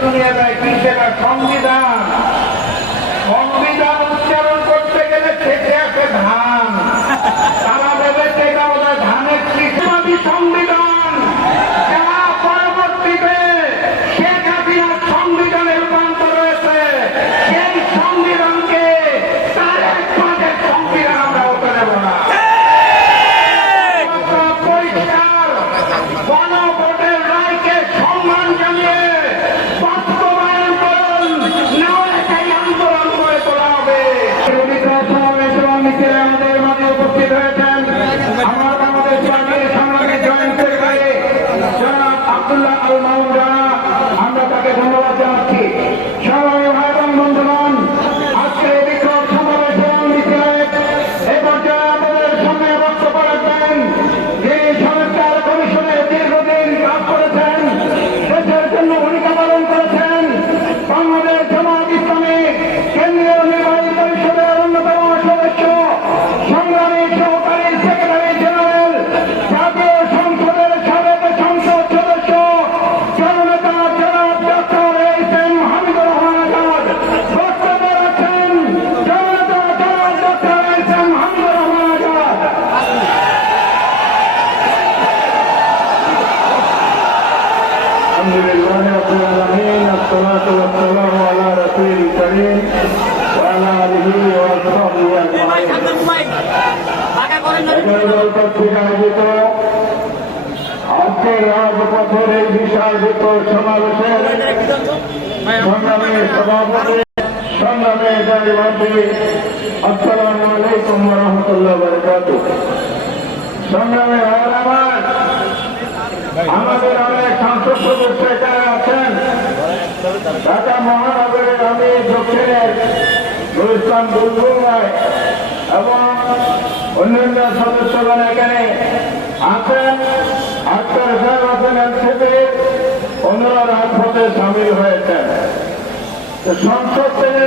শুনিয়ে দেয় কি সেটা সংবিধান। সংবিধান উচ্চারণ করতে গেলে খেতে আসে ধান, তারা ভেবেছে এটা ওদের ধানের কৃষিবাদী সংবিধান, যা পরবর্তীতে শেখ হাসিনার সংবিধানে রূপান্তর হয়েছে। সেই সংবিধানকে তারেক বাঁধের সংবিধান আমরা হতে দেব না। পরিষ্কার গণভোটের রায়কে সম্মান জানিয়ে বাস্তবায়ন করুন, না এটাই আন্দোলন করে তোলা হবে। আমাদের মাঝে উপস্থিত হয়েছেন আমার বাংলাদেশ পার্টির সংগ্রামী জয়েন্ট সেক্রেটারি জনাব আব্দুল্লাহ আল মামুন রানা, আমরা তাকে ধন্যবাদ জানাচ্ছি। সবাই ভাই বোন বন্ধুগণ, আজকে এই বিক্ষোভ সমাবেশে এ পর্যায়ে আমাদের সামনে বক্তব্য রাখবেন যিনি সংস্কার কমিশনে দীর্ঘদিন কাজ করেছেন, দেশের জন্য ভূমিকা পালন করেছেন, বাংলাদেশ জামাত ইসলামী কেন্দ্রীয় নির্বাহী পরিষদের অন্যতম সদস্য, সংগ্রামী সহকারী সেক্রেটারি জেনারেল, জাতীয় সংসদের সাবেক সংসদ সদস্য, জননেতা জনাব doctor H M Hamidur Rahman Azad বক্তব্য রাখছেন। জননেতা জনাব doctor H M Hamidur Rahman Azad. আলহামদুলিল্লাহ রাব্বিল আলামিন, আসসালাতু ওয়াসসালামু আলা রাসূলিল কারীম ওয়া আলা আলিহি ওয়া সাহবিহি আজমাইন। আজকের রাজপথের এই বিশাল বিক্ষোভ সমাবেশের সংগ্রামী সভাপতি, সংগ্রামী দায়িত্বী, আসসালামু আলাইকুম ওয়া রাহমাতুল্লাহি ওয়া বারাকাতুহু। সংগ্রামী ভাইয়েরা আমার, আমাদের অনেক সংসদ সদস্য এখানে আছেন। ঢাকা মহানগরের আমি দক্ষিণের গুলিস্তান বুলবুল রায় এবং অন্যান্য সদস্যগণ এখানে আছেন। আক্তার সাহেব আছেন এনসিপি, অন্যরা রাজপথে সামিল হয়েছেন। সংসদ থেকে